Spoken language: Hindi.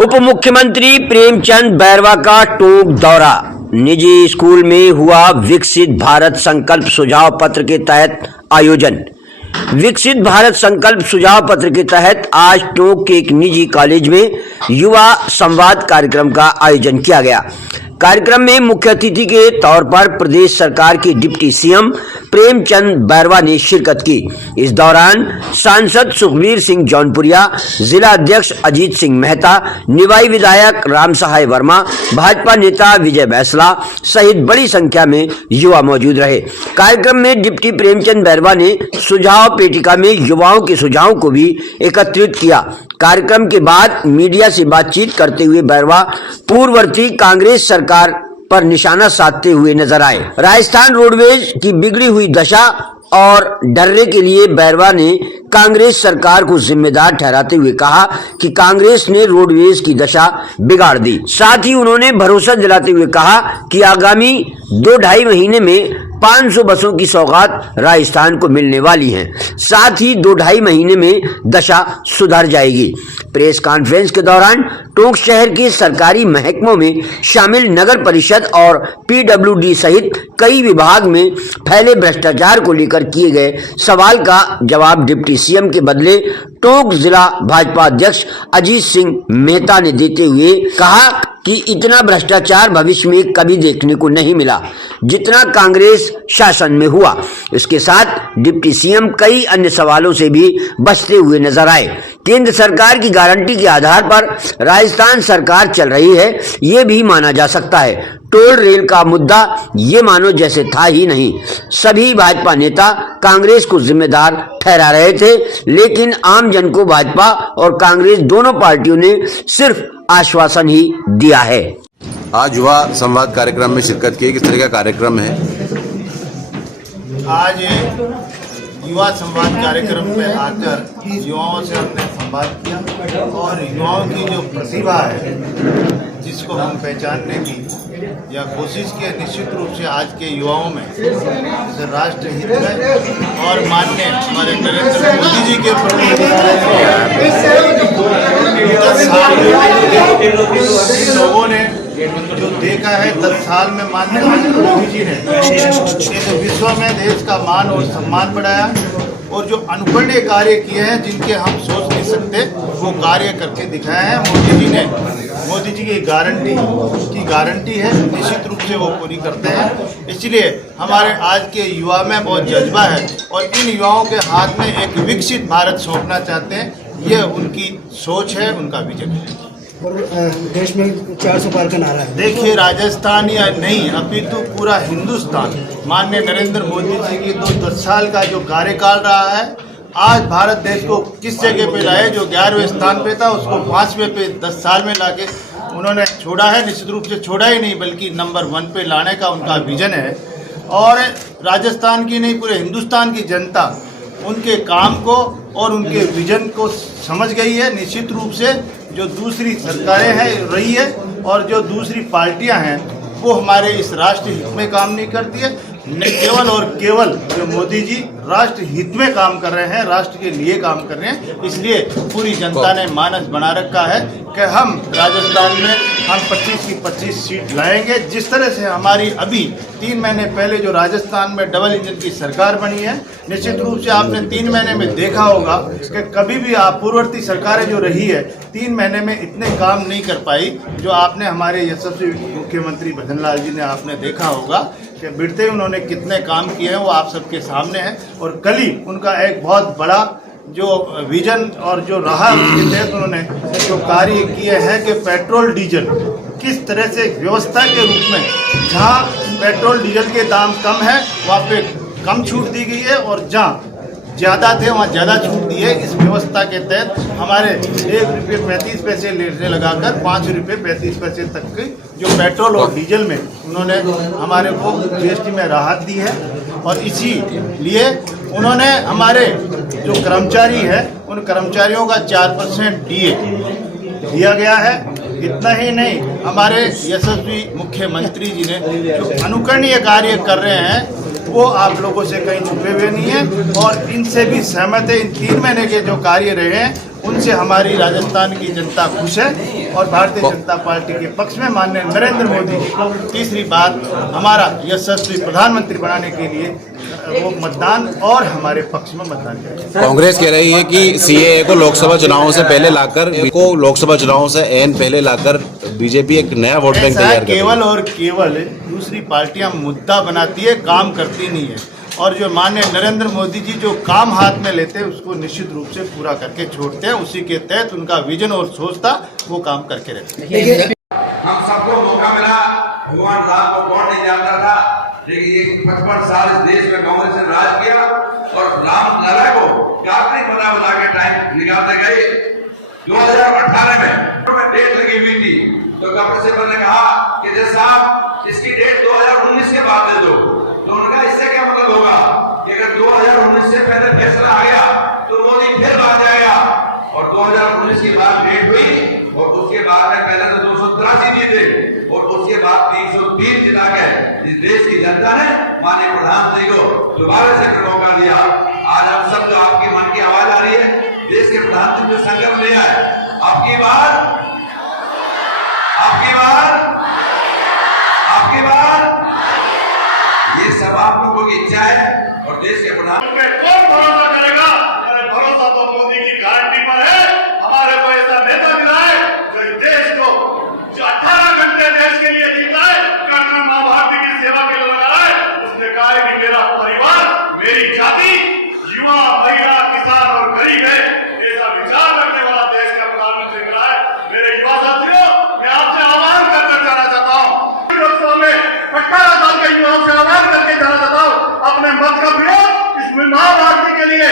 उप मुख्यमंत्री प्रेमचंद बैरवा का टोंक दौरा। निजी स्कूल में हुआ विकसित भारत संकल्प सुझाव पत्र के तहत आयोजन। विकसित भारत संकल्प सुझाव पत्र के तहत आज टोंक के एक निजी कॉलेज में युवा संवाद कार्यक्रम का आयोजन किया गया। कार्यक्रम में मुख्य अतिथि के तौर पर प्रदेश सरकार के डिप्टी सीएम प्रेमचंद बैरवा ने शिरकत की। इस दौरान सांसद सुखबीर सिंह जौनपुरिया, जिला अध्यक्ष अजीत सिंह मेहता, निवाई विधायक राम सहाय वर्मा, भाजपा नेता विजय बैसला सहित बड़ी संख्या में युवा मौजूद रहे। कार्यक्रम में डिप्टी प्रेमचंद बैरवा ने सुझाव पेटिका में युवाओं के सुझावों को भी एकत्रित किया। कार्यक्रम के बाद मीडिया से बातचीत करते हुए बैरवा पूर्ववर्ती कांग्रेस सरकार पर निशाना साधते हुए नजर आए। राजस्थान रोडवेज की बिगड़ी हुई दशा और डर्रे के लिए बैरवा ने कांग्रेस सरकार को जिम्मेदार ठहराते हुए कहा कि कांग्रेस ने रोडवेज की दशा बिगाड़ दी। साथ ही उन्होंने भरोसा दिलाते हुए कहा कि आगामी 2-2.5 महीने में 500 बसों की सौगात राजस्थान को मिलने वाली है। साथ ही 2-2.5 महीने में दशा सुधर जाएगी। प्रेस कॉन्फ्रेंस के दौरान टोंक शहर के सरकारी महकमों में शामिल नगर परिषद और पीडब्ल्यूडी सहित कई विभाग में फैले भ्रष्टाचार को लेकर किए गए सवाल का जवाब डिप्टी सीएम के बदले टोंक जिला भाजपा अध्यक्ष अजीत सिंह मेहता ने देते हुए कहा कि इतना भ्रष्टाचार भविष्य में कभी देखने को नहीं मिला जितना कांग्रेस शासन में हुआ। इसके साथ डिप्टी सीएम कई अन्य सवालों से भी बचते हुए नजर आए। केंद्र सरकार की गारंटी के आधार पर राजस्थान सरकार चल रही है, ये भी माना जा सकता है। टोल रेल का मुद्दा ये मानो जैसे था ही नहीं। सभी भाजपा नेता कांग्रेस को जिम्मेदार ठहरा रहे थे, लेकिन आम जन को भाजपा और कांग्रेस दोनों पार्टियों ने सिर्फ आश्वासन ही दिया है। आज युवा संवाद कार्यक्रम में शिरकत की, किस तरह का कार्यक्रम है? आज युवा संवाद कार्यक्रम में आकर युवाओं से हमने संवाद किया और युवाओं की जो प्रतिभा है जिसको हम पहचानने की या कोशिश की, निश्चित रूप से आज के युवाओं में जैसे राष्ट्र हित में और माननीय हमारे नरेंद्र मोदी जी के प्रति लोगों ने जो देखा है 10 साल में माननीय मोदी जी ने विश्व में देश का मान और सम्मान बढ़ाया और जो अनुकरणीय कार्य किए हैं जिनके हम सोच नहीं सकते वो कार्य करके दिखाए हैं। मोदी जी की गारंटी है, निश्चित रूप से वो पूरी करते हैं। इसलिए हमारे आज के युवा में बहुत जज्बा है और इन युवाओं के हाथ में एक विकसित भारत सौंपना चाहते हैं। ये उनकी सोच है, उनका विजन है। और देश में 400 पार का नारा है। देखिए, राजस्थान या नहीं अपितु पूरा हिंदुस्तान माननीय नरेंद्र मोदी जी की 10 साल का जो कार्यकाल रहा है, आज भारत देश को किस जगह पे लाए, जो 11वें स्थान पे था उसको 5वें पे 10 साल में लाके उन्होंने छोड़ा है। निश्चित रूप से छोड़ा ही नहीं बल्कि नंबर 1 पे लाने का उनका विजन है और राजस्थान की नहीं पूरे हिंदुस्तान की जनता उनके काम को और उनके विजन को समझ गई है। निश्चित रूप से जो दूसरी सरकारें हैं रही है और जो दूसरी पार्टियां हैं वो हमारे इस राष्ट्र हित में काम नहीं करती है। केवल और केवल जो मोदी जी राष्ट्र हित में काम कर रहे हैं, राष्ट्र के लिए काम कर रहे हैं। इसलिए पूरी जनता ने मानस बना रखा है कि हम राजस्थान में हम 25 की 25 सीट लाएंगे। जिस तरह से हमारी अभी 3 महीने पहले जो राजस्थान में डबल इंजन की सरकार बनी है, निश्चित रूप से आपने 3 महीने में देखा होगा कि कभी भी आप पूर्ववर्ती सरकारें जो रही है 3 महीने में इतने काम नहीं कर पाई जो आपने हमारे यशस्वी मुख्यमंत्री भजनलाल जी ने आपने देखा होगा कि बिड़ते उन्होंने कितने काम किए हैं वो आप सबके सामने है। और कल ही उनका एक बहुत बड़ा जो विजन और जो रहा उसके तहत उन्होंने जो कार्य किए हैं कि पेट्रोल डीजल किस तरह से व्यवस्था के रूप में जहां पेट्रोल डीजल के दाम कम है वहाँ पे कम छूट दी गई है और जहाँ ज़्यादा थे वहाँ ज़्यादा छूट दी है। इस व्यवस्था के तहत हमारे 1 रुपये 35 पैसे लेने लगाकर 5 रुपये 35 पैसे तक की जो पेट्रोल और डीजल में उन्होंने हमारे को जीएसटी में राहत दी है। और इसी लिए उन्होंने हमारे जो कर्मचारी है उन कर्मचारियों का 4% डीए दिया गया है। इतना ही नहीं, हमारे यशस्वी मुख्यमंत्री जी ने जो अनुकरणीय कार्य कर रहे हैं वो आप लोगों से कहीं छुपे हुए नहीं है और इनसे भी सहमत है। इन 3 महीने के जो कार्य रहे हैं उनसे हमारी राजस्थान की जनता खुश है। और भारतीय जनता पार्टी के पक्ष में माननीय नरेंद्र मोदी जी को तीसरी बार हमारा यशस्वी प्रधानमंत्री बनाने के लिए वो मतदान और हमारे पक्ष में मतदान करें। कांग्रेस कह रही है कि सीएए को लोकसभा चुनावों से पहले लाकर लोकसभा चुनावों से एन पहले लाकर बीजेपी एक नया वोट बैंक ऐसा है, तैयार कर रही है। केवल और केवल दूसरी पार्टियां मुद्दा बनाती है, काम करती नहीं है। और जो माननीय नरेंद्र मोदी जी जो काम हाथ में लेते हैं उसको निश्चित रूप से पूरा करके छोड़ते हैं। उसी के तहत उनका विजन और सोच था, वो काम करके रहते हैं। हम सबको मौका मिला, भगवान राम को कौन नहीं जानता था, लेकिन ये 55 साल इस देश में कांग्रेस ने राज किया और राम लला को काफी बना के टाइम निकालते गए। 2018 में डेट लगी हुई थी तो कपिल सिब्बल ने कहा कि जज साहब इसकी डेट 2019 के बाद दे दो। तो उनका इससे क्या मतलब होगा कि अगर 2019 से पहले फैसला आ गया तो मोदी फिर बात जाएगा। और 2019 की बाद डेट हुई और उसके बाद में पहले तो 283 जीते और उसके बाद 303 जिता के इस देश की जनता ने माननीय प्रधानमंत्री को दोबारा से मौका दिया। आज हम सब जो आपके मन की आवाज आ रही है, देश के प्रधानमंत्री जो संकल्प लिया है, आपकी बार ये सब आप लोगों की इच्छा है और देश के प्रधानमंत्री कौन भरोसा करेगा? अरे भरोसा तो मोदी की गारंटी पर है। हमारे को ऐसा नेता मिला है जो देश को जो 18 घंटे देश के लिए जीता है, कर्नल माँ भारती की सेवा के लिए लगा है। उसने कहा है कि मेरा परिवार, मेरी जाति, युवा, महिला, किसान और गरीब है। ऐसा विचार रखने वाला देश का प्रधानमंत्री मिला है। मेरे युवा साथियों, मैं आपसे आह्वान करके जाना चाहता हूँ, लोकसभा में 18 साल के युवाओं से आह्वान करके जाना चाहता हूँ, अपने मत का प्रयोग इस माँ भारती के लिए